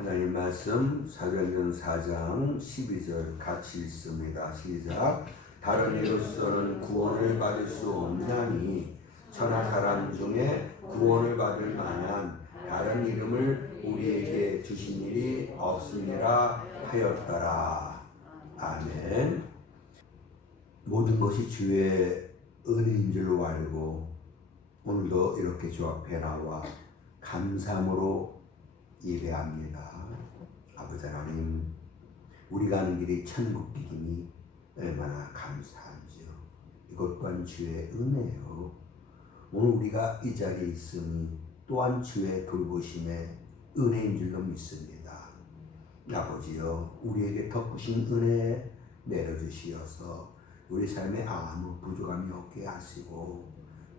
하나님 말씀 사도행전 4장 12절 같이 읽습니다. 시작. 다른 이로서는 구원을 받을 수 없나니 천하 사람 중에 구원을 받을 만한 다른 이름을 우리에게 주신 일이 없음이라 하였더라. 아멘. 모든 것이 주의 은혜인 줄로 알고 오늘도 이렇게 주 앞에 나와 감사함으로 예배합니다. 아버지 하나님, 우리가 가는 길이 천국 길이니 얼마나 감사한지요. 이것 또한 주의 은혜요. 오늘 우리가 이 자리에 있으니 또한 주의 돌보심의 은혜인 줄로 믿습니다. 아버지요, 우리에게 덮으신 은혜 내려주시어서 우리 삶에 아무 부족함이 없게 하시고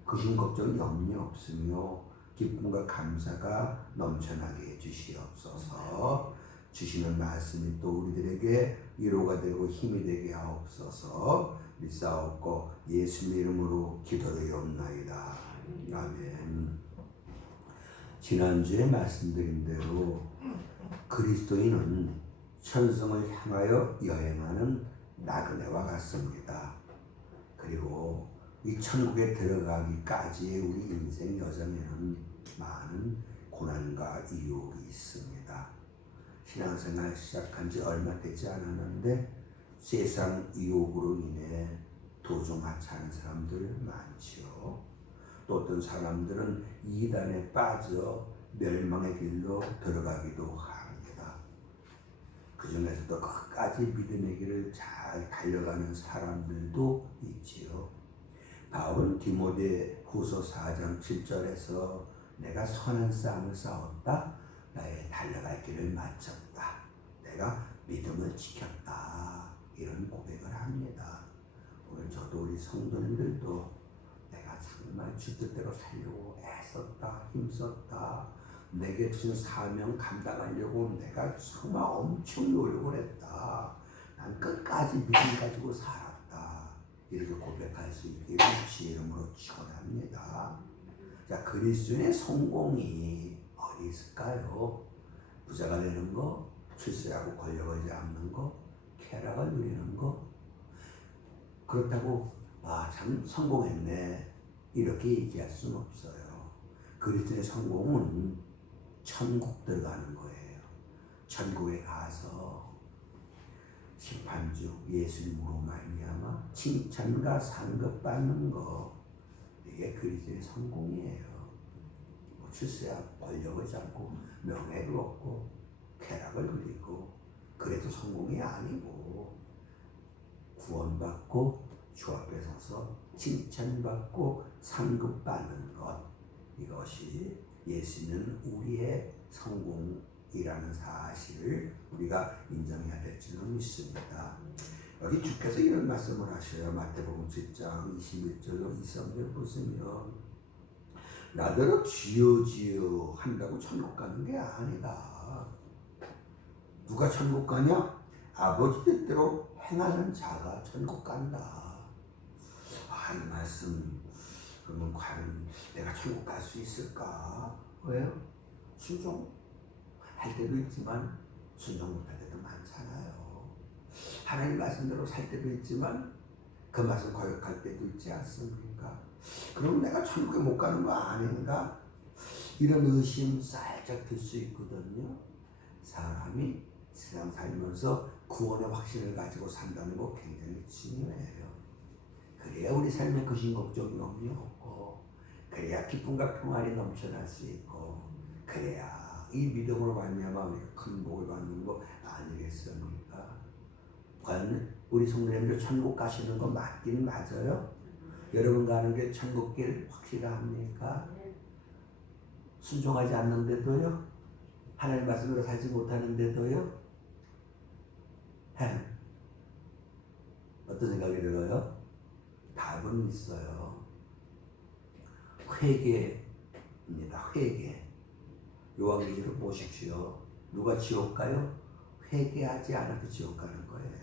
근심 걱정 염려 없으며 기쁨과 감사가 넘쳐나게 해주시옵소서. 주시는 말씀이 또 우리들에게 위로가 되고 힘이 되게 하옵소서. 믿사옵고 예수님 이름으로 기도드리옵나이다. 아멘. 지난주에 말씀드린 대로 그리스도인은 천성을 향하여 여행하는 나그네와 같습니다. 그리고 이 천국에 들어가기까지의 우리 인생 여정에는 많은 고난과 유혹이 있습니다. 신앙생활 시작한 지 얼마 되지 않았는데 세상 유혹으로 인해 도중하차하는 사람들 많지요. 또 어떤 사람들은 이단에 빠져 멸망의 길로 들어가기도 합니다. 그 중에서도 끝까지 믿음의 길을 잘 달려가는 사람들도 있지요. 바울은 디모데 후서 4장 7절에서 내가 선한 싸움을 싸웠다. 나의 달려갈 길을 마쳤다. 내가 믿음을 지켰다. 이런 고백을 합니다. 오늘 저도 우리 성도님들도 내가 정말 주 뜻대로 살려고 애썼다. 힘썼다. 내게 주신 사명 감당하려고 내가 정말 엄청 노력을 했다. 난 끝까지 믿음 가지고 살았다. 이렇게 고백할 수 있기를 주의 이름으로 축원합니다. 자, 그리스도인의 성공이 어디 있을까요? 부자가 되는 거, 출세하고 권력을 잡는 거, 쾌락을 누리는 거. 그렇다고 참 성공했네 이렇게 얘기할 수는 없어요. 그리스도인의 성공은 천국 들어가는 거예요. 천국에 가서 심판주 예수님으로 말미암아 칭찬과 상급 받는 거, 이게 그리스도의 성공이에요. 출세하고 권력을 잡고 명예를 얻고 쾌락을 누리고 그래도 성공이 아니고 구원받고 주 앞에 서서 칭찬받고 상급 받는 것, 이것이 예수는 우리의 성공이라는 사실을 우리가 인정해야 될 줄은 믿습니다. 여기 주께서 이런 말씀을 하셔요. 마태복음 7장 21절로 23절 보시면 나더러 주여 주여 한다고 천국 가는 게 아니다. 누가 천국 가냐? 아버지 뜻대로 행하는 자가 천국 간다. 이 말씀 그러면 과연 내가 천국 갈 수 있을까? 왜요? 순종할 때도 있지만 순종 못할 때도 많잖아요. 하나님 말씀대로 살 때도 있지만 그 말씀 거역할 때도 있지 않습니까? 그럼 내가 천국에 못 가는 거 아닌가? 이런 의심 살짝 들 수 있거든요. 사람이 세상 살면서 구원의 확신을 가지고 산다는 거 굉장히 중요해요. 그래야 우리 삶에 근심 걱정이 없고, 그래야 기쁨과 평안이 넘쳐날 수 있고, 그래야 이 믿음으로 말미암아 우리가 큰 복을 받는 거 아니겠습니까? 과연 우리 성도님들 천국 가시는 거 맞긴 맞아요? 여러분 가는 게 천국 길 확실합니까? 순종하지 않는데도요? 하나님 말씀으로 살지 못하는데도요? 어떤 생각이 들어요? 답은 있어요. 회개입니다. 회개. 요한계시록 보십시오. 누가 지옥 가요? 회개하지 않아도 지옥 가는 거예요.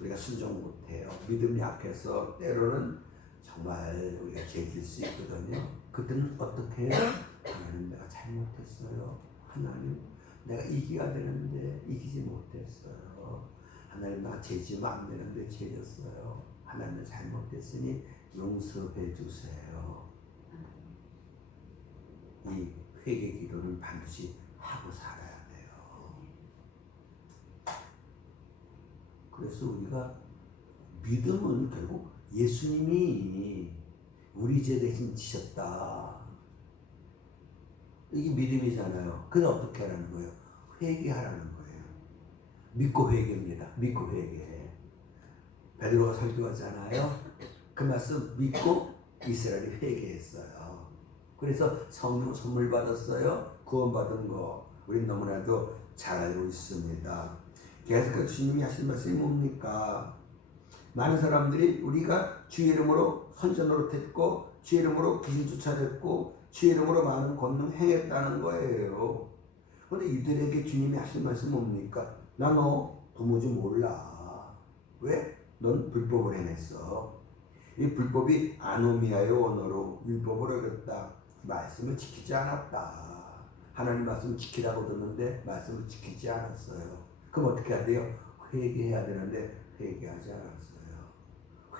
우리가 순종 못해요. 믿음이 약해서 때로는 정말 우리가 죄질 수 있거든요. 그때는 어떻게 해요? 하나님, 내가 잘못했어요. 하나님, 내가 이기가 되는데 이기지 못했어요. 하나님 나 죄지면 안 되는데 죄졌어요. 하나님 잘못했으니 용서해 주세요. 이 회개 기도는 반드시 하고 살아야 돼요. 그래서 우리가 믿음은 결국 예수님이 우리 죄 대신 지셨다. 이게 믿음이잖아요. 그래서 어떻게 하라는 거예요? 회개하라는 거예요. 믿고 회개입니다. 믿고 회개. 베드로가 설교하잖아요. 그 말씀 믿고 이스라엘이 회개했어요. 그래서 성령 선물 받았어요. 구원받은 거 우리 너무나도 잘 알고 있습니다. 계속해서 주님이 하신 말씀이 뭡니까? 많은 사람들이 우리가 주의 이름으로 선전으로 됐고 주의 이름으로 귀신 쫓아냈고 주의 이름으로 많은 권능 행했다는 거예요. 그런데 이들에게 주님이 하신 말씀 뭡니까? 나 너 도무지 몰라. 왜? 넌 불법을 행했어. 이 불법이 아노미아의 언어로 율법을 어겼다. 말씀을 지키지 않았다. 하나님 말씀 지키라고 듣는데 말씀을 지키지 않았어요. 그럼 어떻게 해야 돼요? 회개해야 되는데 회개하지 않았어요.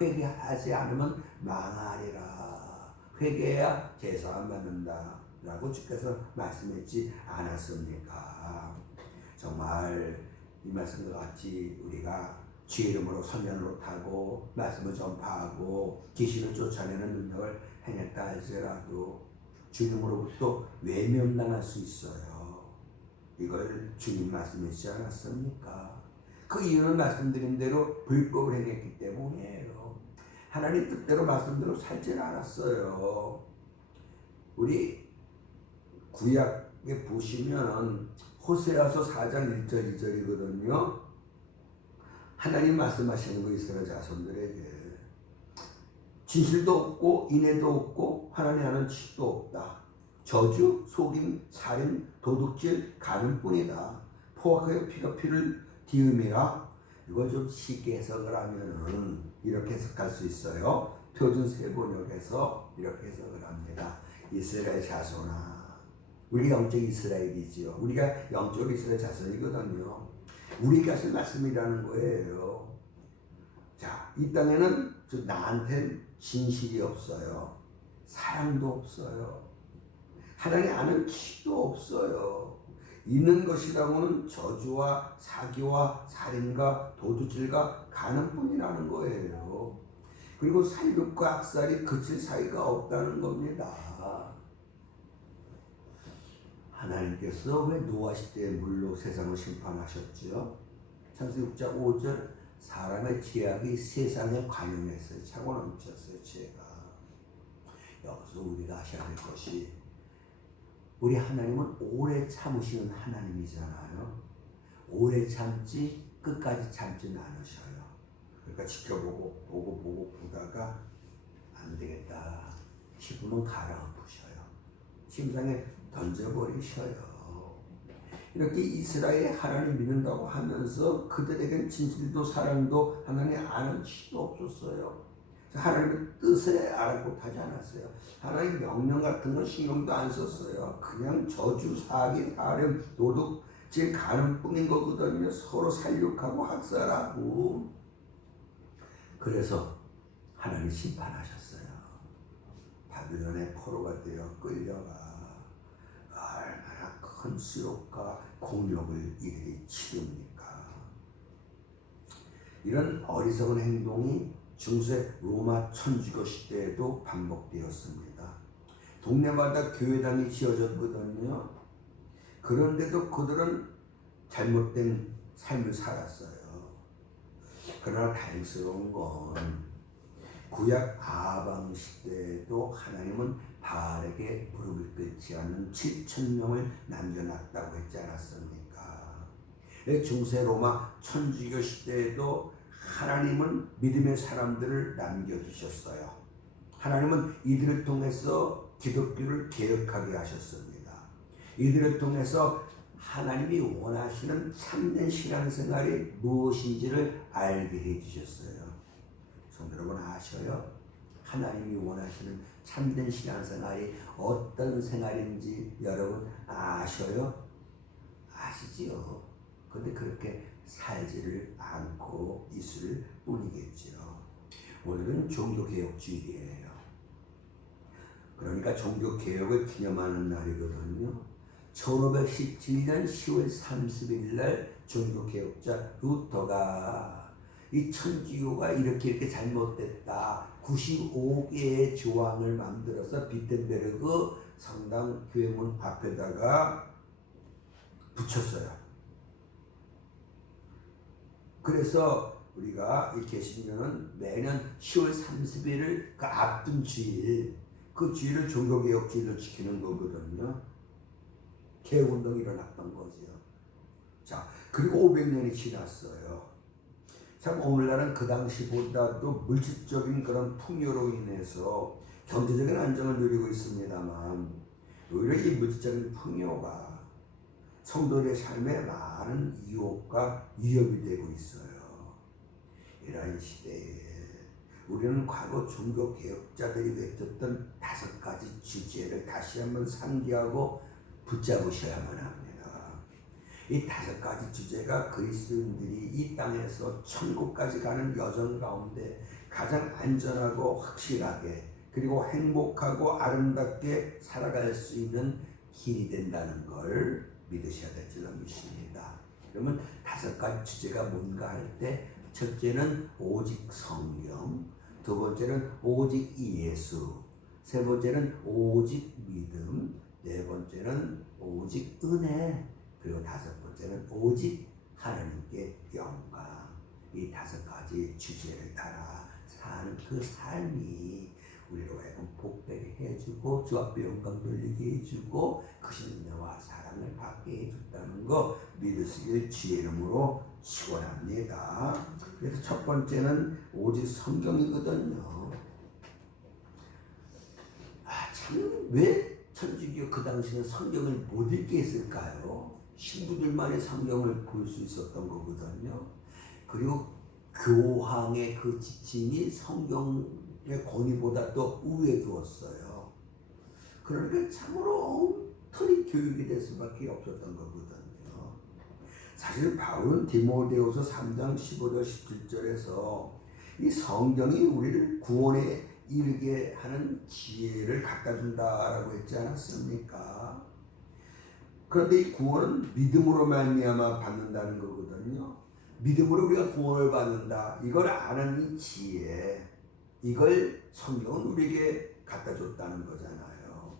회개하지 않으면 망하리라. 회개해야 제사만 받는다 라고 주께서 말씀했지 않았습니까? 정말 이 말씀과 같이 우리가 주의 이름으로 선전으로 타고 말씀을 전파하고 귀신을 쫓아내는 능력을 행했다 할지라도 주님으로부터 외면당할 수 있어요. 이걸 주님 말씀하시지 않았습니까? 그 이유는 말씀드린 대로 불법을 행했기 때문이에요. 하나님 뜻대로 말씀대로 살지는 않았어요. 우리 구약에 보시면 호세아서 4장 1절 2절이거든요. 하나님 말씀하시는 거 이스라엘 자손들에게 진실도 없고 인애도 없고 하나님 하는 칙도 없다. 저주, 속임, 살인, 도둑질, 가는 뿐이다. 포악하여 피가 피를 뒤음이라. 이걸 좀 쉽게 해석을 하면은 이렇게 해석할 수 있어요. 표준 세번역에서 이렇게 해석을 합니다. 이스라엘 자손아, 우리가 영적 이스라엘이지요. 우리가 영적 이스라엘 자손이거든요. 우리가 하신 말씀이라는 거예요. 자, 이 땅에는 나한텐 진실이 없어요. 사랑도 없어요. 하나님 아는 칙도 없어요. 있는 것이라고는 저주와 사기와 살인과 도둑질과 가는뿐이라는 거예요. 그리고 살육과 악살이 그칠 사이가 없다는 겁니다. 하나님께서 왜 노아 시대에 물로 세상을 심판하셨죠? 창세기 6장 5절 사람의 죄악이 세상에 관영했어요. 차고 넘쳤어요. 죄가. 여기서 우리가 하셔야 될 것이 우리 하나님은 오래 참으시는 하나님이잖아요. 오래 참지 끝까지 참지는 않으셔요. 그러니까 지켜보고 보고 보다가 안 되겠다 싶으면 갈아엎으셔요. 침상에 던져버리셔요. 이렇게 이스라엘 하나님 믿는다고 하면서 그들에겐 진실도 사랑도 하나님 아는 칙도 없었어요. 하나님의 뜻을 아랑곳하지 않았어요. 하나님 명령 같은 건 신경도 안 썼어요. 그냥 저주, 사기, 살인, 도둑질 가는 뿐인 거거든요. 서로 살육하고 학살하고. 그래서 하나님 심판하셨어요. 바빌론의 포로가 되어 끌려가 얼마나 큰 수욕과 공력을 이들이 치릅니까? 이런 어리석은 행동이 중세 로마 천주교 시대에도 반복되었습니다. 동네마다 교회당이 지어졌거든요. 그런데도 그들은 잘못된 삶을 살았어요. 그러나 다행스러운 건 구약 아방 시대에도 하나님은 바알에게 무릎을 꿇지 않는 7,000명을 남겨놨다고 했지 않았습니까? 중세 로마 천주교 시대에도 하나님은 믿음의 사람들을 남겨두셨어요. 하나님은 이들을 통해서 기독교를 개혁하게 하셨습니다. 이들을 통해서 하나님이 원하시는 참된 신앙생활이 무엇인지를 알게 해주셨어요. 성도 여러분 아셔요? 하나님이 원하시는 참된 신앙생활이 어떤 생활인지 여러분 아셔요? 하지요. 근데 그렇게 살지를 않고 있을 뿐이겠죠. 오늘은 종교개혁주일이에요. 그러니까 종교개혁을 기념하는 날이거든요. 1517년 10월 30일 날 종교개혁자 루터가 이 천주교가 이렇게 잘못됐다. 95개의 조항을 만들어서 비텐베르그 성당 교회문 앞에다가 붙였어요. 그래서 우리가 이 개신교는 매년 10월 30일을 그 앞둔 주일, 그 주일을 종교개혁주일로 지키는 거거든요. 개혁운동이 일어났던 거죠. 자, 그리고 500년이 지났어요. 참 오늘날은 그 당시보다도 물질적인 그런 풍요로 인해서 경제적인 안정을 누리고 있습니다만 오히려 이 물질적인 풍요가 성도들의 삶에 많은 유혹과 위협이 되고 있어요. 이러한 시대에 우리는 과거 종교개혁자들이 외쳤던 5가지 주제를 다시 한번 상기하고 붙잡으셔야만 합니다. 이 5가지 주제가 그리스도인들이 이 땅에서 천국까지 가는 여정 가운데 가장 안전하고 확실하게 그리고 행복하고 아름답게 살아갈 수 있는 길이 된다는 걸 믿으셔야 될 줄로 믿습니다. 그러면 5가지 주제가 뭔가 할 때 첫째는 오직 성령, 두 번째는 오직 예수, 세 번째는 오직 믿음, 네 번째는 오직 은혜, 그리고 5번째는 오직 하나님께 영광. 이 5가지 주제를 따라 사는 그 삶이 우리로 하여금 복되게 해주고 주 앞에 영광 돌리게 해주고 그 은혜와 사랑을 받게 해줬다는 거 믿으시길 주의 이름으로 축원합니다. 그래서 첫 번째는 오직 성경이거든요. 참 왜 천주교 그 당시는 성경을 못 읽게 했을까요? 신부들만이 성경을 볼 수 있었던 거거든요. 그리고 교황의 그 지침이 성경의 권위보다 또 우위에 두었어요. 그러니까 참으로 엉터리 교육이 될 수밖에 없었던 거거든요. 사실 바울은 디모데후서 3장 15절 17절에서 이 성경이 우리를 구원에 이르게 하는 지혜를 갖다 준다라고 했지 않았습니까? 그런데 이 구원은 믿음으로 말미암아 받는다는 거거든요. 믿음으로 우리가 구원을 받는다. 이걸 아는 이 지혜, 이걸 성경은 우리에게 갖다 줬다는 거잖아요.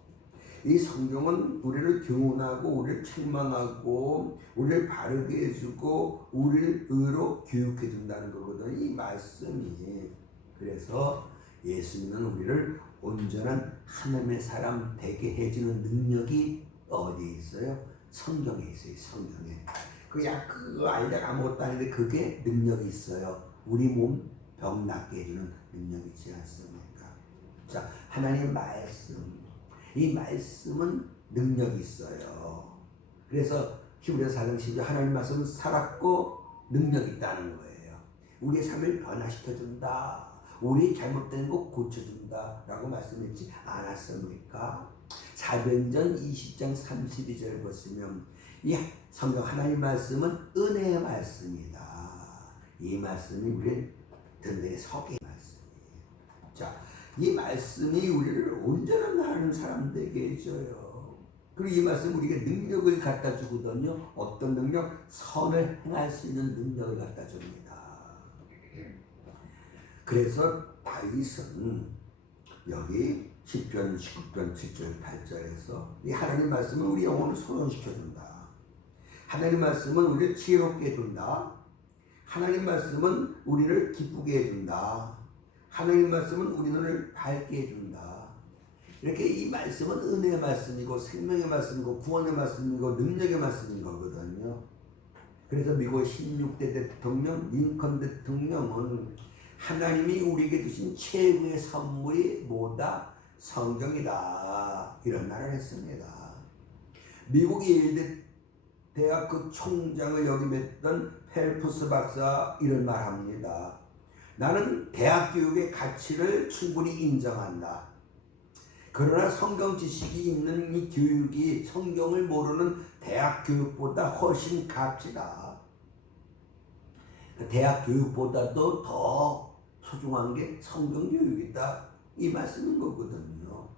이 성경은 우리를 교훈하고 우리를 책망하고 우리를 바르게 해주고 우리를 의로 교육해 준다는 거거든요. 이 말씀이. 그래서 예수님은 우리를 온전한 하나님의 사람 되게 해주는 능력이 어디에 있어요? 성경에 있어요. 성경에. 그거 알약 아무것도 아닌데 그게 능력이 있어요. 우리 몸 병 낫게 해주는 능력이 있지 않습니까? 자, 하나님 말씀. 이 말씀은 능력이 있어요. 그래서 히브리서 4장 10절 하나님 말씀은 살았고 능력이 있다는 거예요. 우리의 삶을 변화시켜준다. 우리 잘못된 거 고쳐준다 라고 말씀했지 않았습니까? 사도행전 20장 32절 보시면 이 성경 하나님 말씀은 은혜의 말씀이다. 이 말씀이 우리의 든든히 서게 말씀이에요. 자, 이 말씀이 우리를 온전한 하나님 사람 되게 해줘요. 그리고 이 말씀 우리에게 능력을 갖다 주거든요. 어떤 능력? 선을 행할 수 있는 능력을 갖다 줍니다. 그래서 다윗은 여기 시편 19편 7절 8절에서 이 하나님 말씀은 우리 영혼을 소용시켜준다. 하나님 말씀은 우리를 지혜롭게 해준다. 하나님 말씀은 우리를 기쁘게 해준다. 하나님 말씀은 우리 눈을 밝게 해준다. 이렇게 이 말씀은 은혜의 말씀이고 생명의 말씀이고 구원의 말씀이고 능력의 말씀인 거거든요. 그래서 미국 16대 대통령 링컨 대통령은 하나님이 우리에게 주신 최고의 선물이 뭐다? 성경이다. 이런 말을 했습니다. 미국 예일대 대학 그 총장을 역임했던 펠프스 박사 이런 말 합니다. 나는 대학 교육의 가치를 충분히 인정한다. 그러나 성경 지식이 있는 이 교육이 성경을 모르는 대학 교육보다 훨씬 값지다. 대학 교육보다도 더 소중한 게 성경 교육이다. 이 말씀인 거거든요.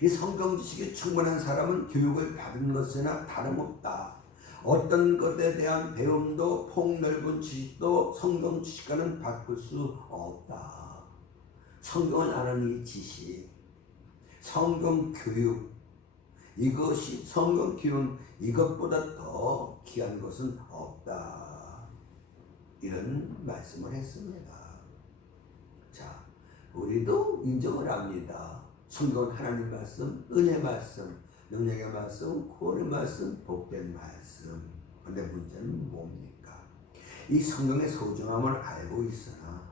이 성경 지식이 충분한 사람은 교육을 받은 것이나 다름없다. 어떤 것에 대한 배움도 폭넓은 지식도 성경 지식과는 바꿀 수 없다. 성경을 아는 이 지식, 성경 교육, 이것이 성경 기운 이것보다 더 귀한 것은 없다. 이런 말씀을 했습니다. 자, 우리도 인정을 합니다. 성경은 하나님 말씀, 은혜 말씀, 능력의 말씀, 구원의 말씀, 복된 말씀. 근데 문제는 뭡니까? 이 성경의 소중함을 알고 있으나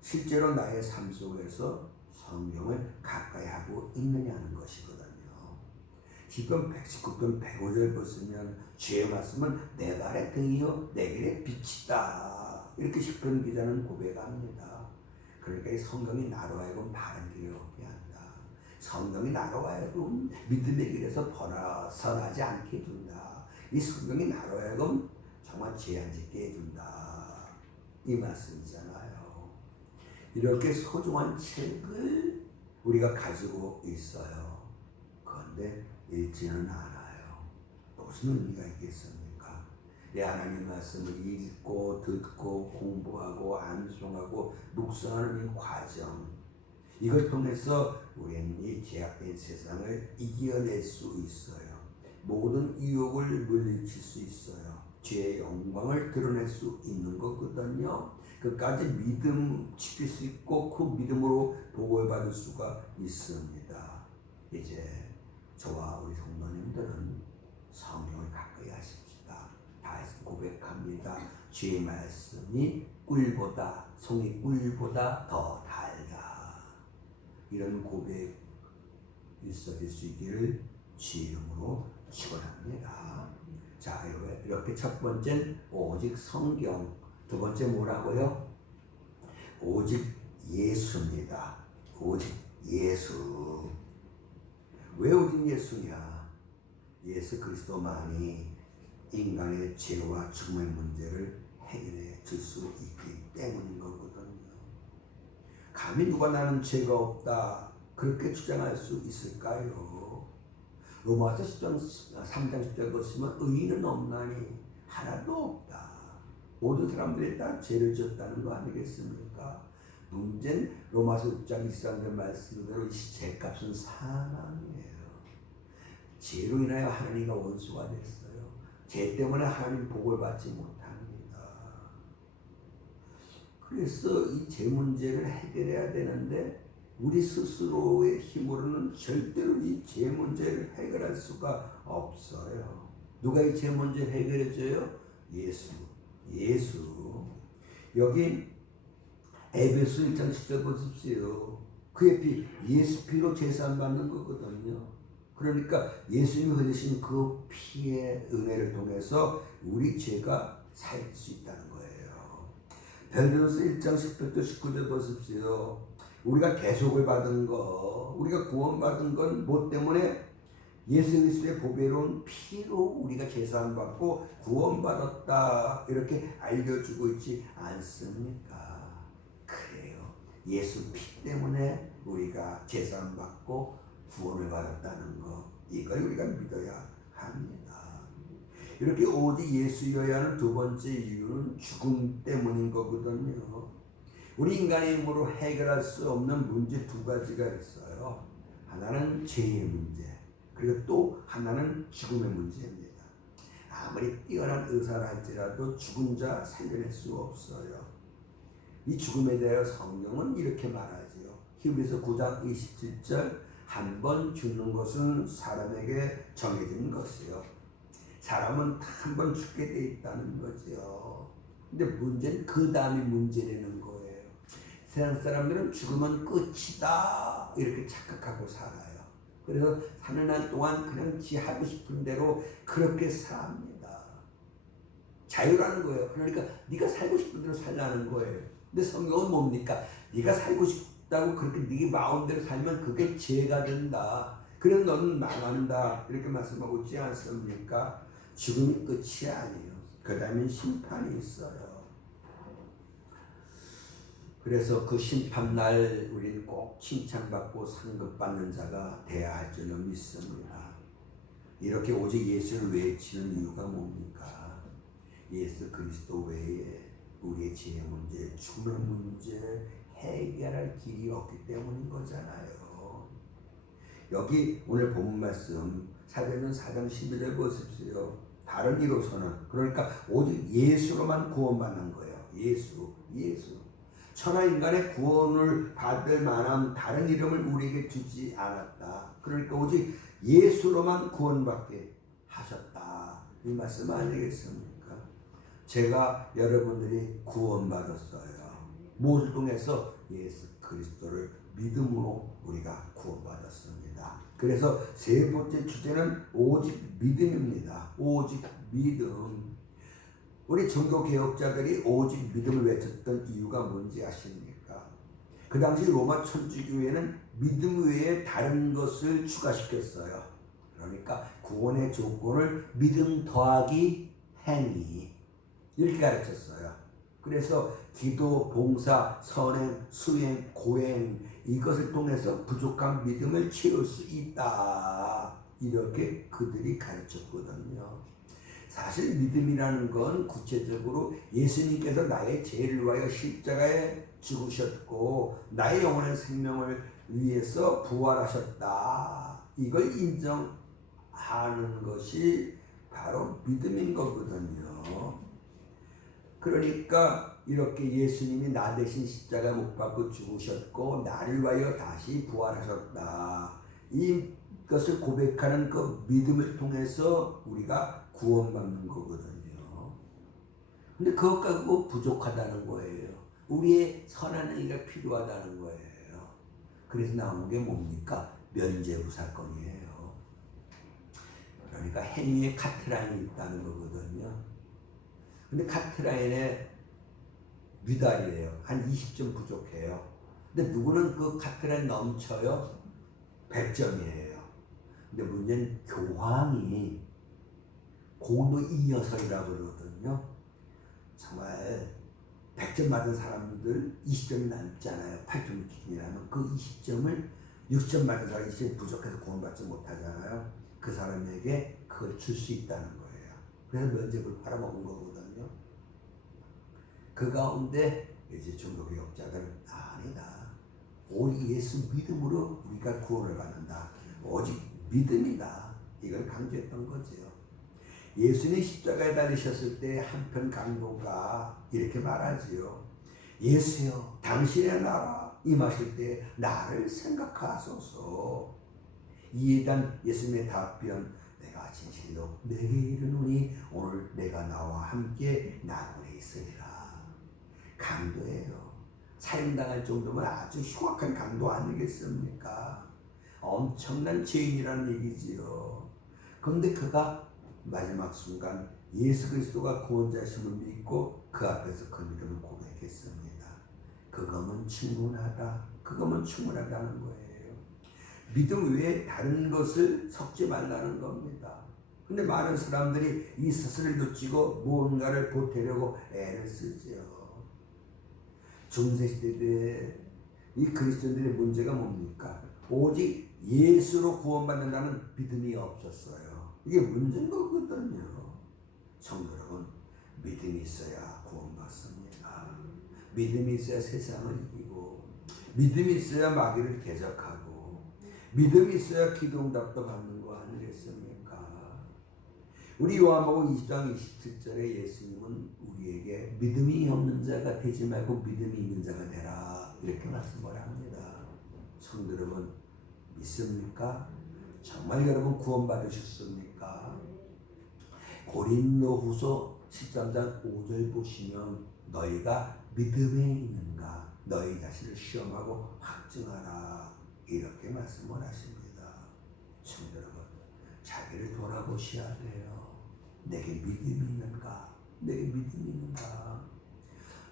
실제로 나의 삶 속에서 성경을 가까이 하고 있느냐는 것이거든요. 시편 119편 105절 보시면 주의 말씀은 내 발의 등이요 내 길의 빛이다. 이렇게 시편 기자는 고백합니다. 그러니까 이 성경이 나로 하여금 바른 길을 얻게 한다. 성경이 나로 하여금 믿음의 길에서 벗어나지 않게 해준다. 이 성경이 나로 하여금 정말 죄 안 짓게 해준다. 이 말씀이잖아요. 이렇게 소중한 책을 우리가 가지고 있어요. 그런데 읽지는 않아요. 무슨 의미가 있겠습니까? 내 하나님 말씀을 읽고 듣고 공부하고 암송하고 묵상하는 이 과정, 이걸 통해서 우리는 이 제약된 세상을 이겨낼 수 있어요. 모든 유혹을 물리칠 수 있어요. 죄의 영광을 드러낼 수 있는 거거든요. 끝까지 믿음 지킬 수 있고 그 믿음으로 복을 받을 수가 있습니다. 이제 저와 우리 성도님들은 성경을 가까이 하십시다. 다시 고백합니다. 주의 말씀이 꿀보다 송이 꿀보다 더 달다. 이런 고백 있어질 수 있기를 주의 이름으로 축원합니다. 자, 이렇게 첫 번째는 오직 성경, 두 번째 뭐라고요? 오직 예수입니다. 오직 예수. 왜 오직 예수냐? 예수 그리스도만이 인간의 죄와 죽음의 문제를 해결해 줄 수 있기 때문인 거거든요. 감히 누가 나는 죄가 없다 그렇게 주장할 수 있을까요? 로마서 3장 10절 보시면 의인은 없나니 하나도 없다. 모든 사람들이 다 죄를 지었다는 거 아니겠습니까? 문제는 로마서 6장 23절 말씀대로 이 죄값은 사망이에요. 죄로 인하여 하나님과 원수가 됐어요. 죄 때문에 하나님 복을 받지 못합니다. 그래서 이 죄 문제를 해결해야 되는데 우리 스스로의 힘으로는 절대로 이 죄 문제를 해결할 수가 없어요. 누가 이 죄 문제를 해결해줘요? 예수. 여기 에베소 1장 10절 보십시오. 그의 피, 예수 피로 제사함 받는 거거든요. 그러니까 예수님이 흘리신 그 피의 은혜를 통해서 우리 죄가 살 수 있다는 거예요. 베드로서 1장 18절 19절 보십시오. 우리가 대속을 받은 거, 우리가 구원받은 건 뭐 때문에? 예수 그리스도의 보배로운 피로 우리가 제사함 받고 구원받았다 이렇게 알려주고 있지 않습니까? 그래요. 예수 피 때문에 우리가 제사함 받고 구원을 받았다는 거, 이걸 우리가 믿어야 합니다. 이렇게 오직 예수여야 하는 두 번째 이유는 죽음 때문인 거거든요. 우리 인간의 힘으로 해결할 수 없는 문제 두 가지가 있어요. 하나는 죄의 문제, 그리고 또 하나는 죽음의 문제입니다. 아무리 뛰어난 의사라 할지라도 죽은 자 살려낼 수 없어요. 이 죽음에 대하여 성경은 이렇게 말하지요. 히브리서 9장 27절 한 번 죽는 것은 사람에게 정해진 것이요. 사람은 한 번 죽게 돼 있다는 거죠. 근데 문제는 그 다음이 문제라는 거예요. 세상 사람들은 죽으면 끝이다 이렇게 착각하고 살아요. 그래서 사는 날 동안 그냥 지 하고 싶은 대로 그렇게 삽니다. 자유라는 거예요. 그러니까 네가 살고 싶은 대로 살라는 거예요. 근데 성경은 뭡니까? 네가 살고 있다고 그렇게 네 마음대로 살면 그게 죄가 된다. 그래 너는 망한다. 이렇게 말씀하고 있지 않습니까? 죽음이 끝이 아니에요. 그 다음에 심판이 있어요. 그래서 그 심판날 우리는 꼭 칭찬받고 상급받는 자가 되어야 할 줄은 믿습니다. 이렇게 오직 예수를 외치는 이유가 뭡니까? 예수 그리스도 외에 우리의 죄의 문제, 죽음의 문제 해결할 길이 없기 때문인 거잖아요. 여기 오늘 본 말씀 사도행전 4장 12절 보십시오. 다른 이로서는 그러니까 오직 예수로만 구원받는 거예요. 예수. 천하 인간의 구원을 받을 만한 다른 이름을 우리에게 주지 않았다. 그러니까 오직 예수로만 구원받게 하셨다. 이 말씀 아니겠습니까? 제가 여러분들이 구원받았어요. 무엇을 통해서? 예수 그리스도를 믿음으로 우리가 구원받았습니다. 그래서 세 번째 주제는 오직 믿음입니다. 오직 믿음. 우리 종교개혁자들이 오직 믿음을 외쳤던 이유가 뭔지 아십니까? 그 당시 로마 천주교회는 믿음 외에 다른 것을 추가시켰어요. 그러니까 구원의 조건을 믿음 더하기 행위 이렇게 가르쳤어요. 그래서 기도, 봉사, 선행, 수행, 고행 이것을 통해서 부족한 믿음을 채울 수 있다. 이렇게 그들이 가르쳤거든요. 사실 믿음이라는 건 구체적으로 예수님께서 나의 죄를 위하여 십자가에 죽으셨고 나의 영원한 생명을 위해서 부활하셨다. 이걸 인정하는 것이 바로 믿음인 거거든요. 그러니까 이렇게 예수님이 나 대신 십자가 못 박고 죽으셨고 나를 위하여 다시 부활하셨다. 이것을 고백하는 그 믿음을 통해서 우리가 구원받는 거거든요. 근데 그것 가지고 부족하다는 거예요. 우리의 선한 행위가 필요하다는 거예요. 그래서 나오는 게 뭡니까? 면죄부 사건이에요. 그러니까 행위에 카트라인이 있다는 거거든요. 근데 카트라인에 미달이에요. 한 20점 부족해요. 근데 누구는 그 카트라인 넘쳐요? 100점이에요. 근데 문제는 교황이 공로 이 녀석이라고 그러거든요. 정말 100점 받은 사람들 20점이 남잖아요. 8점 기준이라면 그 20점을 6점 받은 사람이 20점 부족해서 구원받지 못하잖아요. 그 사람에게 그걸 줄 수 있다는 거예요. 그래서 면접을 팔아먹은 거거든요. 그 가운데 이제 종교개혁자들은 아니다. 오직 예수 믿음으로 우리가 구원을 받는다. 오직 믿음이다. 이걸 강조했던 거죠. 예수님 십자가에 달리셨을 때 한편 강도가 이렇게 말하지요. 예수여 당신의 나라 임하실 때 나를 생각하소서. 이에 대한 예수님의 답변 내가 진실로 내게 이르노니 오늘 내가 나와 함께 낙원에 있으리라. 강도예요. 사형당할 정도면 아주 흉악한 강도 아니겠습니까? 엄청난 죄인이라는 얘기지요. 그런데 그가 마지막 순간 예수 그리스도가 구원자심을 믿고 그 앞에서 그 믿음을 고백했습니다. 그거면 충분하다. 그거면 충분하다는 거예요. 믿음 외에 다른 것을 섞지 말라는 겁니다. 근데 많은 사람들이 이 스스를 놓치고 무언가를 보태려고 애를 쓰지요. 중세시대 때 이 그리스도인들의 문제가 뭡니까? 오직 예수로 구원받는다는 믿음이 없었어요. 이게 문제인 거거든요. 성도 여러분, 믿음이 있어야 구원받습니다. 믿음이 있어야 세상을 이기고, 믿음이 있어야 마귀를 대적하고, 믿음이 있어야 기도응답도 받는 거 아니겠습니까? 우리 요한복음 20장 27절에 예수님은 우리에게 믿음이 없는 자가 되지 말고 믿음이 있는 자가 되라 이렇게 말씀을 합니다. 성도 여러분, 믿습니까? 정말 여러분 구원받으셨습니까? 고린도후서 13장 5절 보시면 너희가 믿음에 있는가 너희 자신을 시험하고 확증하라 이렇게 말씀을 하십니다. 성도 여러분, 자기를 돌아보셔야 돼요. 내게 믿음이 있는가? 내게 믿음이 있는가?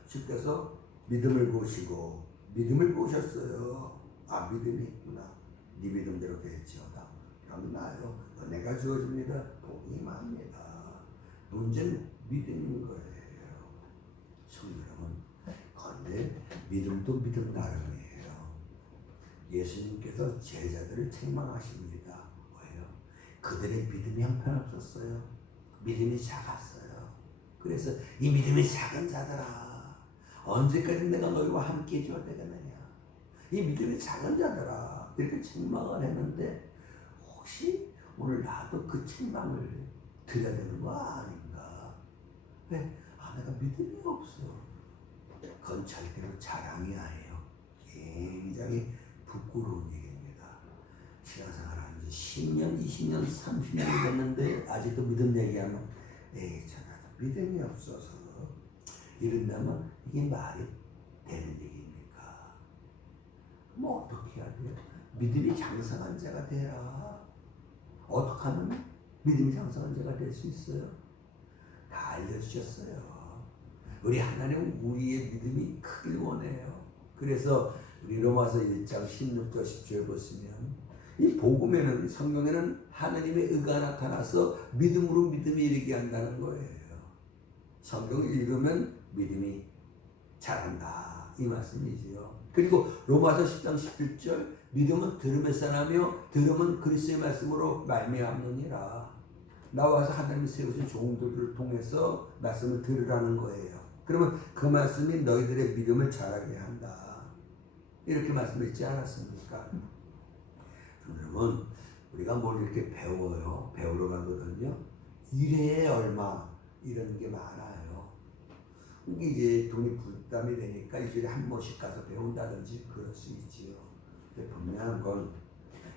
주께서 믿음을 보시고 믿음을 보셨어요. 아, 믿음이 있구나. 네 믿음대로 될지어다. 그러면 나요. 은혜가 주어집니다. 복이 임합니다. 문제는 믿음인 거예요. 성도 여러분, 그런데 믿음도 믿음 나름이에요. 예수님께서 제자들을 책망하십니다. 왜요? 그들의 믿음이 형편없었어요. 믿음이 작았어요. 그래서 이 믿음이 작은 자들아, 언제까지 내가 너희와 함께 해줘야 되겠느냐. 이 믿음이 작은 자들아, 이렇게 책망을 했는데 혹시 오늘 나도 그 책망을 드려야 되는 거 아닌가? 왜? 아, 내가 믿음이 없어. 그건 절대로 자랑이 아니에요. 굉장히 부끄러운 얘기입니다. 신앙생활 한 지 10년, 20년, 30년이 됐는데 아직도 믿음 얘기하면 에이, 저 믿음이 없어서 이런다면 이게 말이 되는 얘기입니까? 뭐 어떻게 해야 돼요? 믿음이 장성한 자가 되라. 어떻게 하면 믿음이 장성한 자가 될 수 있어요? 다 알려주셨어요. 우리 하나님은 우리의 믿음이 크길 원해요. 그래서 우리 로마서 1장 16절 10절 보시면 이 복음에는, 성경에는 하나님의 의가 나타나서 믿음으로 믿음이 이르게 한다는 거예요. 성경을 읽으면 믿음이 자란다, 이 말씀이지요. 그리고 로마서 10장 17절 믿음은 들음에서 나며 들음은 그리스도의 말씀으로 말미암느니라. 나와서 하나님이 세우신 종들을 통해서 말씀을 들으라는 거예요. 그러면 그 말씀이 너희들의 믿음을 자라게 한다, 이렇게 말씀했지 않았습니까? 여러분, 우리가 뭘 이렇게 배워요. 배우러 가거든요. 일회에 얼마 이런 게 많아요. 이게 이제 돈이 부담이 되니까 일주일에 한 번씩 가서 배운다든지 그럴 수 있지요. 근데 분명한 건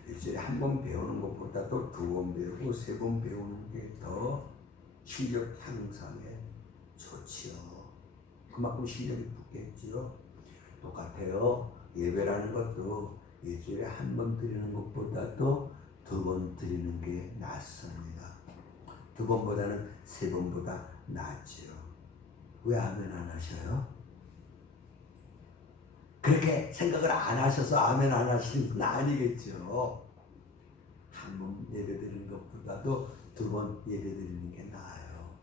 일주일에 한 번 배우는 것보다도 2번 배우고 3번 배우는 게 더 실력 향상에 좋지요. 그만큼 실력이 붙겠지요. 똑같아요. 예배라는 것도 일주일에 한 번 드리는 것보다도 2번 드리는 게 낫습니다. 2번보다는 3번보다 낫지요. 왜 아멘 안 하셔요? 그렇게 생각을 안 하셔서 아멘 안 하시는 분 아니겠죠. 한 번 예배 드리는 것보다도 2번 예배 드리는 게 나아요.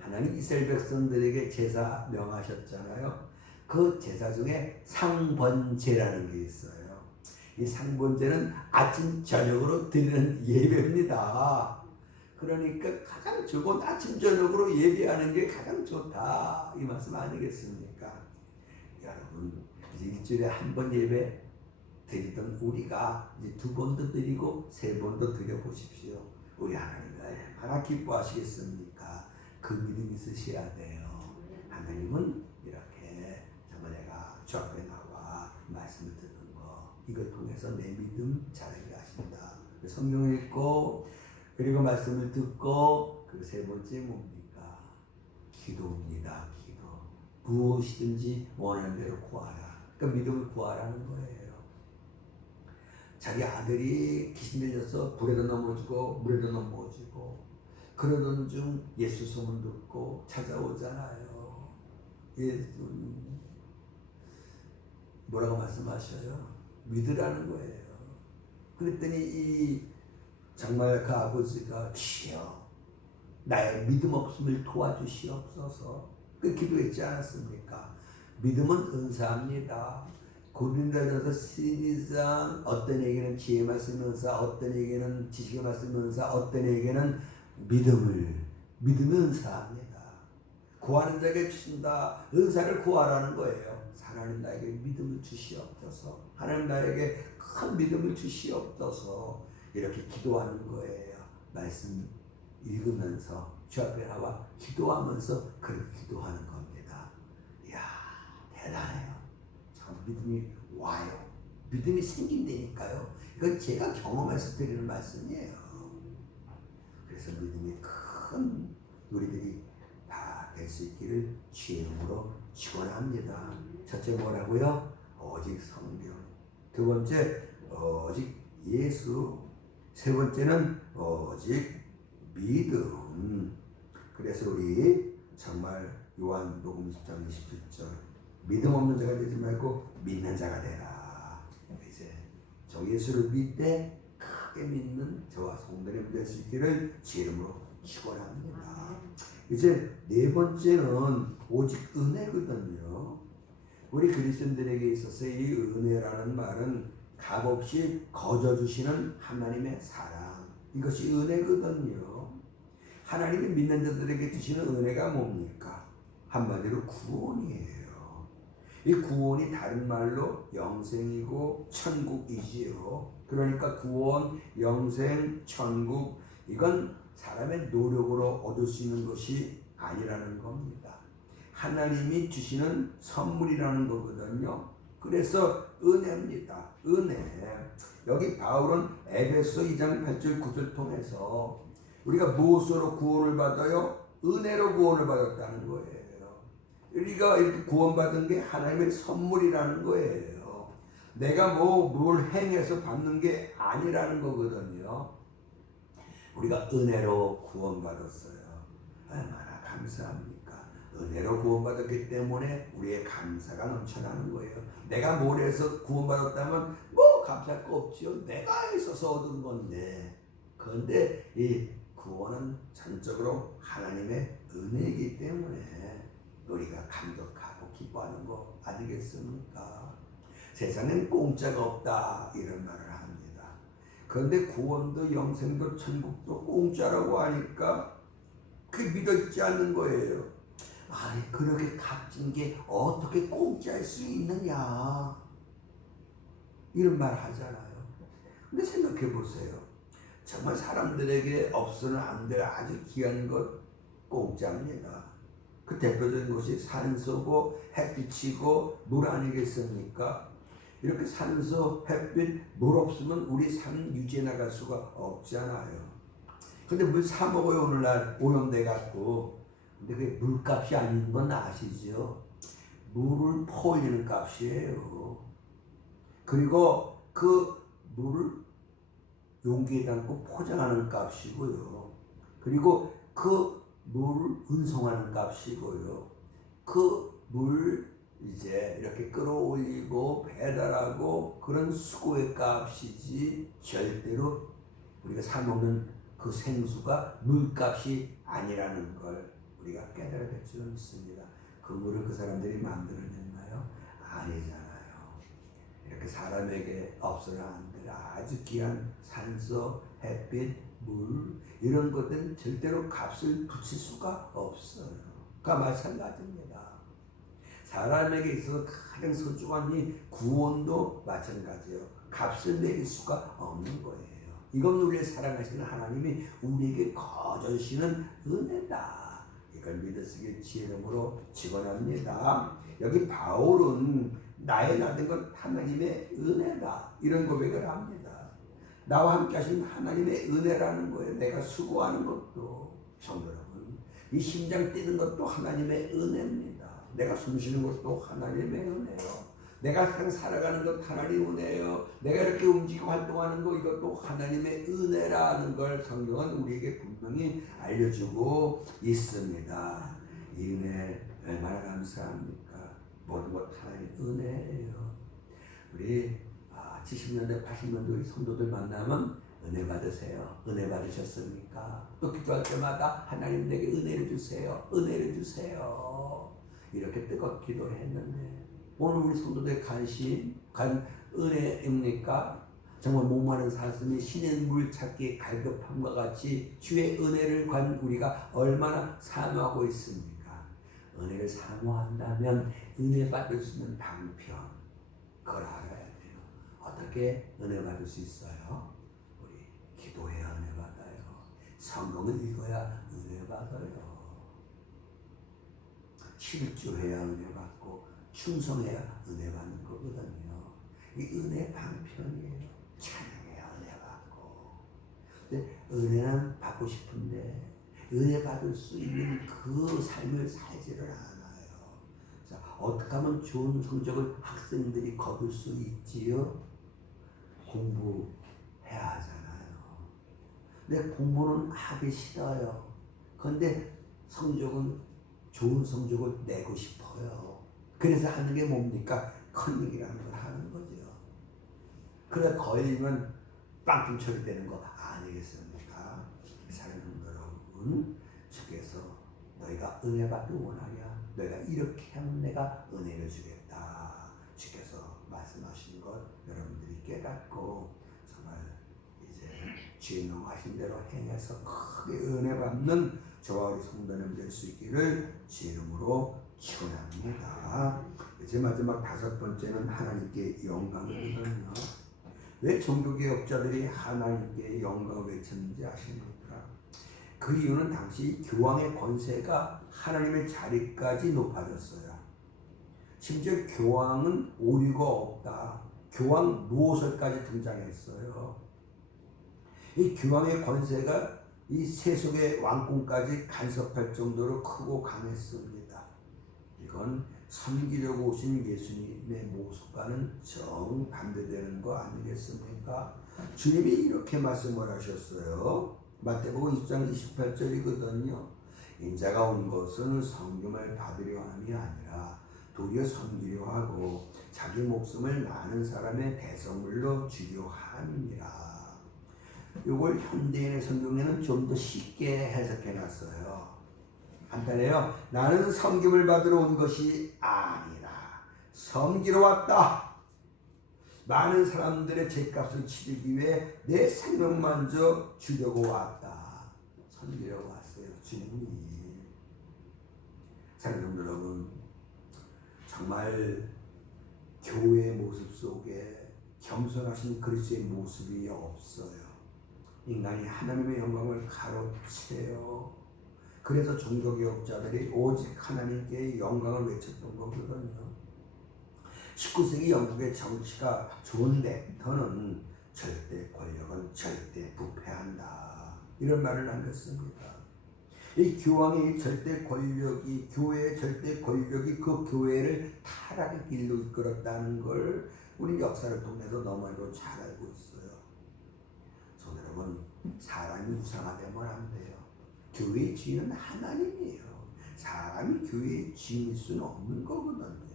하나님 이스라엘 백성들에게 제사 명하셨잖아요. 그 제사 중에 상번제라는 게 있어요. 이 상번제는 아침 저녁으로 드리는 예배입니다. 그러니까 가장 좋은 아침 저녁으로 예배하는 게 가장 좋다, 이 말씀 아니겠습니까? 여러분, 이제 일주일에 한 번 예배 드리던 우리가 이제 2번도 드리고 3번도 드려 보십시오. 우리 하나님이 얼마나 기뻐하시겠습니까? 그 믿음이 있으셔야 돼요. 하나님은 이렇게 정말 내가 주 앞에 나와 말씀을 듣는 거, 이걸 통해서 내 믿음 자라게 하신다. 성경을 읽고 그리고 말씀을 듣고, 그 3번째 뭡니까? 기도입니다. 기도. 무엇이든지 원하는 대로 구하라. 그러니까 믿음을 구하라는 거예요. 자기 아들이 귀신 들려서 불에도 넘어지고 물에도 넘어지고 그러던 중 예수 소문 듣고 찾아오잖아요. 예수님 뭐라고 말씀하셔요? 믿으라는 거예요. 그랬더니 이 정말 그 아버지가 주여 나의 믿음 없음을 도와주시옵소서, 그 기도했지 않았습니까? 믿음은 은사입니다. 고린도전서 12장 어떤 에게는 지혜 말씀 은사, 어떤 에게는 지식의 말씀 은사, 어떤 에게는 믿음이 은사합니다. 구하는 자에게 주신다. 은사를 구하라는 거예요. 하나님 나에게 믿음을 주시옵소서, 하나님 나에게 큰 믿음을 주시옵소서, 이렇게 기도하는 거예요. 말씀 읽으면서 주 앞에 나와 기도하면서 그렇게 기도하는 겁니다. 이야, 대단해요. 참 믿음이 와요. 믿음이 생긴다니까요. 이건 제가 경험해서 드리는 말씀이에요. 그래서 믿음이 큰 우리들이 다 될 수 있기를 주의 이름으로 축원합니다. 첫째 뭐라고요? 오직 성경. 2번째 오직 예수. 3번째는 오직 믿음. 그래서 우리 정말 요한복음 20장 27절 믿음 없는 자가 되지 말고 믿는 자가 되라. 이제 저 예수를 믿되 크게 믿는 저와 성도님 될 수 있기를 주 이름으로 축원합니다. 이제 네 번째는 오직 은혜거든요. 우리 그리스도인들에게 있어서 이 은혜라는 말은 값없이 거저 주시는 하나님의 사랑, 이것이 은혜거든요. 하나님이 믿는 자들에게 주시는 은혜가 뭡니까? 한마디로 구원이에요. 이 구원이 다른 말로 영생이고 천국이지요. 그러니까 구원, 영생, 천국, 이건 사람의 노력으로 얻을 수 있는 것이 아니라는 겁니다. 하나님이 주시는 선물이라는 거거든요. 그래서 은혜입니다. 은혜. 여기 바울은 에베소 2장 8절 9절 통해서 우리가 무엇으로 구원을 받아요? 은혜로 구원을 받았다는 거예요. 우리가 이렇게 구원받은 게 하나님의 선물이라는 거예요. 내가 뭘 행해서 받는 게 아니라는 거거든요. 우리가 은혜로 구원받았어요. 얼마나 감사합니까? 은혜로 구원받았기 때문에 우리의 감사가 넘쳐나는 거예요. 내가 뭘 해서 구원받았다면 뭐 감사할 거 없지요. 내가 있어서 얻은 건데. 그런데 이 구원은 전적으로 하나님의 은혜이기 때문에 우리가 감격하고 기뻐하는 거 아니겠습니까? 세상엔 공짜가 없다 이런 말을 합니다. 그런데 구원도 영생도 천국도 공짜라고 하니까 그게 믿어지지 않는 거예요. 아니 그렇게 값진 게 어떻게 공짜일 수 있느냐 이런 말 하잖아요. 근데 생각해 보세요. 정말 사람들에게 없어서는 안 될 아주 귀한 것 공짜입니다. 그 대표적인 것이 산소고 햇빛이고 물 아니겠습니까? 이렇게 산소, 햇빛, 물 없으면 우리 삶 유지해 나갈 수가 없잖아요. 근데 물 사 먹어요 오늘날 오염돼 갖고. 근데 그게 물값이 아닌 건 아시죠? 물을 퍼올리는 값이에요. 그리고 그 물을 용기에 담고 포장하는 값이고요. 그리고 그 물을 운송하는 값이고요. 그 물 이제 이렇게 끌어올리고 배달하고 그런 수고의 값이지 절대로 우리가 사 먹는 그 생수가 물값이 아니라는 걸 우리가 깨달아야 될 줄 믿습니다. 그 물을 그 사람들이 만들어냈나요? 아니잖아요. 이렇게 사람에게 없어는 안 될 아주 귀한 산소, 햇빛, 물 이런 것들은 절대로 값을 붙일 수가 없어요. 그와 마찬가지입니다. 사람에게 있어서 가장 소중한 이 구원도 마찬가지예요. 값을 내릴 수가 없는 거예요. 이건 우리를 사랑하시는 하나님이 우리에게 거저 주시는 은혜다. 이걸 믿으시길 주 이름으로 축원합니다. 여기 바울은 나의 나된 건 하나님의 은혜다. 이런 고백을 합니다. 나와 함께 하신 하나님의 은혜라는 거예요. 내가 수고하는 것도 성도 여러분, 이 심장 뛰는 것도 하나님의 은혜입니다. 내가 숨쉬는 것도 하나님의 은혜요. 내가 살아가는 것 하나님 은혜요. 내가 이렇게 움직이고 활동하는 것 이것도 하나님의 은혜라는 걸 성경은 우리에게 분명히 알려주고 있습니다. 이 은혜 얼마나 감사합니까? 모든 것 하나님의 은혜예요. 우리 70년대 80년대 우리 성도들 만나면 은혜 받으세요. 은혜 받으셨습니까? 또 기도할 때마다 하나님 내게 은혜를 주세요. 은혜를 주세요. 이렇게 뜨겁게 기도를 했는데 오늘 우리 성도들의 은혜입니까? 정말 목마른 사슴이 신의 물 찾기 갈급함과 같이 주의 은혜를 관 우리가 얼마나 사모하고 있습니까? 은혜를 사모한다면 은혜 받을 수 있는 방편 그걸 알아야 돼요. 어떻게 은혜 받을 수 있어요? 우리 기도해야 은혜 받아요. 성경을 읽어야 은혜 받아요. 실주해야 은혜 받고 충성해야 은혜 받는 거거든요. 이 은혜 방편이에요. 찬양해야 은혜 받고. 근데 은혜는 받고 싶은데 은혜 받을 수 있는 그 삶을 살지를 않아요. 자, 어떻게 하면 좋은 성적을 학생들이 거둘 수 있지요? 공부해야 하잖아요. 근데 공부는 하기 싫어요. 그런데 성적은 좋은 성적을 내고 싶어요. 그래서 하는 게 뭡니까? 컨닝이라는 걸 하는 거죠. 그래 걸리면 빵점 처리되는 거 아니겠습니까? 사랑하는 여러분, 주께서 너희가 은혜 받기 원하냐? 너희가 이렇게 하면 내가 은혜를 주겠다. 주께서 말씀하신 것 여러분들이 깨닫고 정말 이제 주의 명하신 대로 행해서 크게 은혜 받는 저와 우리 성도님 될 수 있기를 주 이름으로 축원합니다. 이제 마지막 다섯 번째는 하나님께 영광이거든요. 왜 종교개혁자들이 하나님께 영광을 외쳤는지 아십니까? 그 이유는 당시 교황의 권세가 하나님의 자리까지 높아졌어요. 심지어 교황은 오류가 없다. 교황 노설까지 등장했어요. 이 교황의 권세가 이 세속의 왕권까지 간섭할 정도로 크고 강했습니다. 이건 섬기려고 오신 예수님의 모습과는 정반대되는 거 아니겠습니까? 주님이 이렇게 말씀을 하셨어요. 마태복음 20장 28절이거든요. 인자가 온 것은 성김을 받으려 함이 아니라 도리어 섬기려 하고 자기 목숨을 많은 사람의 대성물로 주려 함이니라. 이걸 현대인의 성경에는 좀 더 쉽게 해석해 놨어요. 간단해요. 나는 섬김을 받으러 온 것이 아니라 섬기러 왔다. 많은 사람들의 죄값을 치르기 위해 내 생명만저 주려고 왔다. 섬기려고 왔어요. 주님이. 사랑하는 여러분, 정말 교회의 모습 속에 겸손하신 그리스도의 모습이 없어요. 인간이 하나님의 영광을 가로채요. 그래서 종교개혁자들이 오직 하나님께 영광을 외쳤던 거거든요. 19세기 영국의 정치가 좋은데 더는 절대 권력은 절대 부패한다. 이런 말을 남겼습니다. 이 교황의 절대 권력이, 교회의 절대 권력이 그 교회를 타락의 길로 이끌었다는 걸 우리 역사를 통해서 너무나도 잘 알고 있어요. 여러분, 사람이 우상화되면 안 돼요. 교회의 주인은 하나님이에요. 사람이 교회의 주인일 수는 없는 거거든요.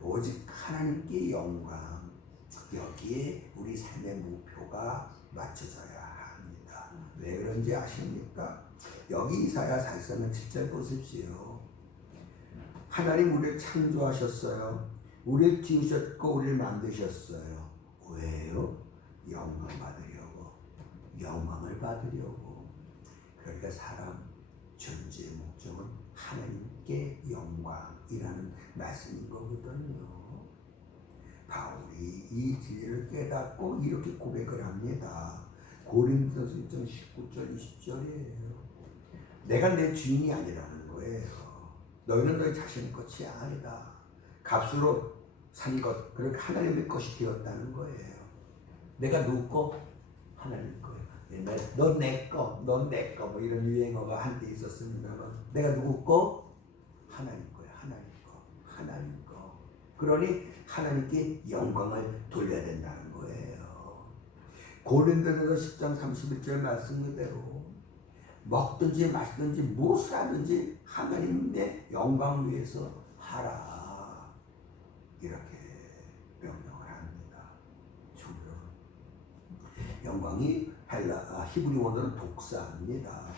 오직 하나님께 영광, 여기에 우리 삶의 목표가 맞춰져야 합니다. 왜 그런지 아십니까? 여기 이사야 43장 7절 보십시오. 하나님 우리를 창조하셨어요. 우리를 지으셨고 우리를 만드셨어요. 왜요? 영광 받으려고, 영광을 받으려고. 그러니까 사람 존재의 목적은 하나님께 영광이라는 말씀인 거거든요. 바울이 이 진리를 깨닫고 이렇게 고백을 합니다. 고린도서 1장 19절 20절이에요. 내가 내 주인이 아니라는 거예요. 너희는 너희 자신의 것이 아니다. 값으로 산 것, 그렇게 하나님의 것이 되었다는 거예요. 내가 누구 거? 하나님 거예요. 옛날에 넌 내 거, 넌 내 거, 뭐 이런 유행어가 한때 있었습니다만, 내가 누구 거? 하나님 거예요. 하나님 거, 하나님 거. 그러니 하나님께 영광을 돌려야 된다는 거예요. 고린도전서 10장 31절 말씀 그대로 먹든지 마시든지 무엇을 하든지 하나님의 영광 위해서 하라. 이렇게 명령을 합니다. 영광이 히브리 원어는 독사입니다.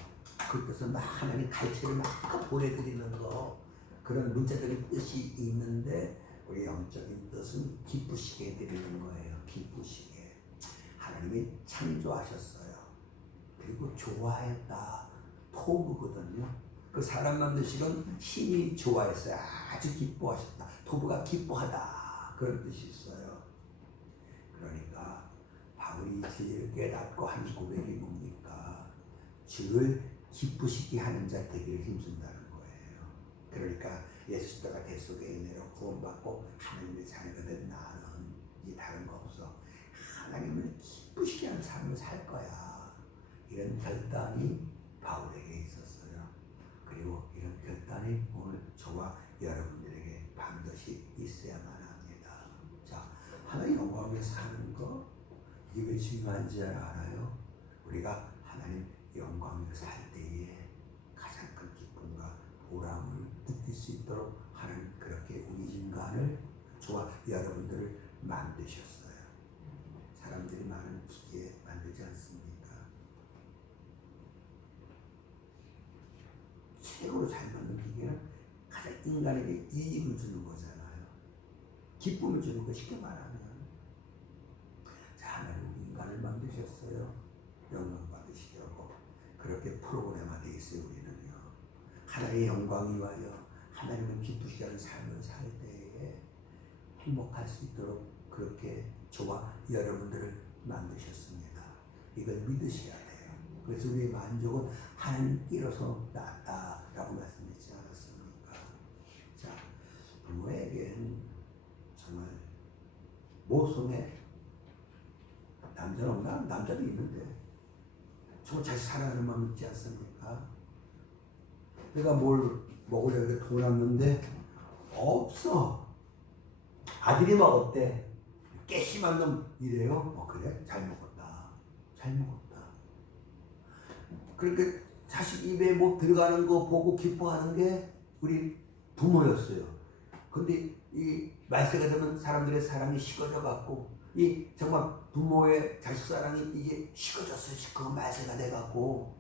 그 뜻은 하나님 갈채를 막 보내드리는 거, 그런 문자적인 뜻이 있는데 우리 영적인 뜻은 기쁘시게 해드리는 거예요. 기쁘시게. 하나님이 창조하셨어요. 그리고 좋아했다. 토부거든요. 그 사람 만드시건 신이 좋아했어요. 아주 기뻐하셨다. 토부가 기뻐하다. 그런 뜻이 있어요. 그러니까 바울이 진리를 깨닫고 한 고백이 뭡니까? 주를 기쁘시게 하는 자 되기를 힘쓴다는 거예요. 그러니까 예수 십자가 대 속에 은혜로 구원받고 하나님의 자녀가 된 나는 이 다른 거 없어. 하나님을 기쁘시게 하는 삶을 살 거야. 이런 결단이 바울에게 있었어요. 그리고 이런 결단이 오늘 저와 여러분들에게 반드시 있어야만 합니다. 자, 하나님 영광 위해서 사는 거, 이게 왜 중요한지 알아요? 우리가 하나님 영광 위해서 살 때에 가장 큰 기쁨과 보람을 느낄 수 있도록 하나님 그렇게 그렇게 우리 인간을, 저와 여러분들을 만드셨어요. 사람들이 많은 기계 만들지 않습니까? 최고로 잘 만든 기계는 가장 인간에게 이익을 주는 거잖아요. 기쁨을 주는 거, 쉽게 말하면. 자, 하나님 우리 인간을 만드셨어요. 영광 받으시려고. 그렇게 프로그램화되어 있어요. 우리는요. 하나님의 영광이 와요. 하나님을 기쁘시게 하는 삶을 살 때에 행복할 수 있도록 그렇게 저와 여러분들을 만드셨습니다. 이걸 믿으셔야 돼요. 그래서 우리의 만족은 하나님께로서 났다라고 말씀드리지 않았습니까? 자, 부모에겐 정말 모성애, 남자는 없나? 남자도 있는데 정말 자식 사랑하는 마음 있지 않습니까? 내가 뭘 먹으려고 돈 왔는데 없어. 아들이 먹었대. 깨심한 놈 이래요? 그래? 잘 먹었다. 잘 먹었다. 그러니까 자식 입에 뭐 들어가는 거 보고 기뻐하는 게 우리 부모였어요. 근데 이 말세가 되면 사람들의 사랑이 식어져 갖고, 이 정말 부모의 자식 사랑이 이게 식어졌어요. 그 말세가 돼 갖고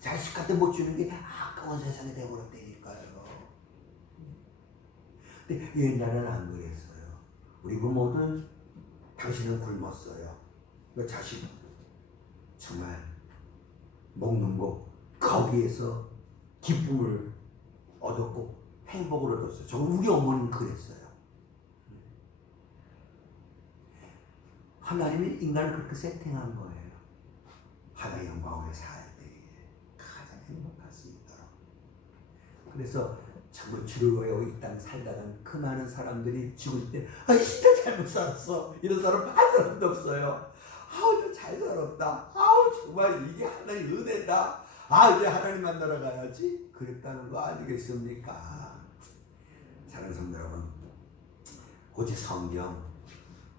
자식한테 못 주는 게 아까운 세상이 되어버렸다니까요. 근데 옛날에는 안 그랬어요. 우리 부모들, 당신은 굶었어요. 그 자식 정말 먹는 거 거기에서 기쁨을 얻었고 행복을 얻었어요. 정말 우리 어머니는 그랬어요. 하나님이 인간을 그렇게 세팅한 거예요. 하나의 영광을 살 때에 가장 행복할 수 있도록. 그래서 정말 즐거워요. 이 땅 살다간 그 많은 사람들이 죽을 때, 진짜 잘못 살았어. 이런 사람 한 사람도 없어요. 잘 살았다. 정말 이게 하나님 은혜다. 이제 하나님 만나러 가야지. 그랬다는 거 아니겠습니까? 사랑하는 성도 여러분, 오직 성경,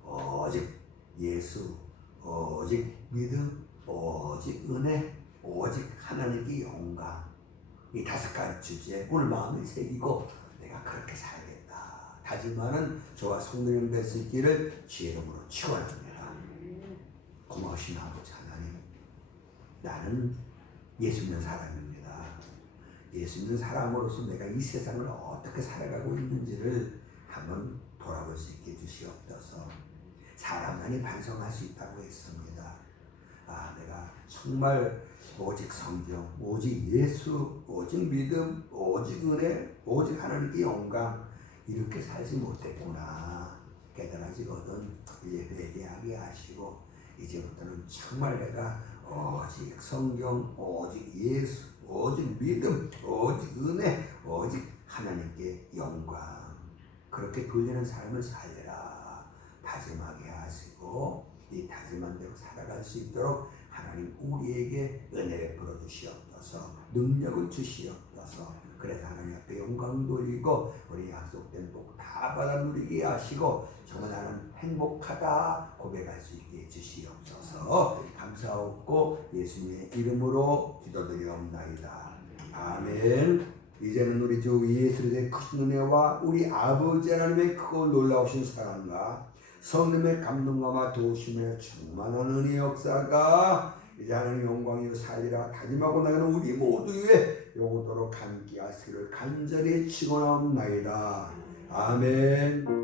오직 예수, 오직 믿음, 오직 은혜, 오직 하나님께 영광. 이 5가지 주제 오늘 마음에 새기고 내가 그렇게 살겠다 다짐하는 저와 성도님 될 수 있기를 주의 이름으로 축원합니다. 고마우신 아버지 하나님, 나는 예수 믿는 사람입니다. 예수 믿는 사람으로서 내가 이 세상을 어떻게 살아가고 있는지를 한번 돌아볼 수 있게 해주시옵소서. 사람만이 반성할 수 있다고 했습니다. 내가 정말 오직 성경, 오직 예수, 오직 믿음, 오직 은혜, 오직 하나님께 영광, 이렇게 살지 못했구나 깨달아지거든. 이제 회개하게 하시고 이제부터는 정말 내가 오직 성경, 오직 예수, 오직 믿음, 오직 은혜, 오직 하나님께 영광, 그렇게 돌리는 삶을 살려라 다짐하게 하시고, 이 다짐한 대로 살아갈 수 있도록 하나님 우리에게 은혜를 부어주시옵소서. 능력을 주시옵소서. 그래서 하나님 앞에 영광 돌리고 우리 약속된 복 다 받아 누리게 하시고 정말 나는 행복하다 고백할 수 있게 해주시옵소서. 감사하고 예수님의 이름으로 기도드리옵나이다. 아멘. 이제는 우리 주 예수의 큰 은혜와 우리 아버지 하나님의 크고 놀라우신 사랑과 성령의 감동과 도우심에 충만한 은혜의 역사가 이제 하나님 영광이요 살리라 다짐하고 나가는 우리 모두의 영원토록 함께 하시기를 간절히 축원하옵나이다. 아멘.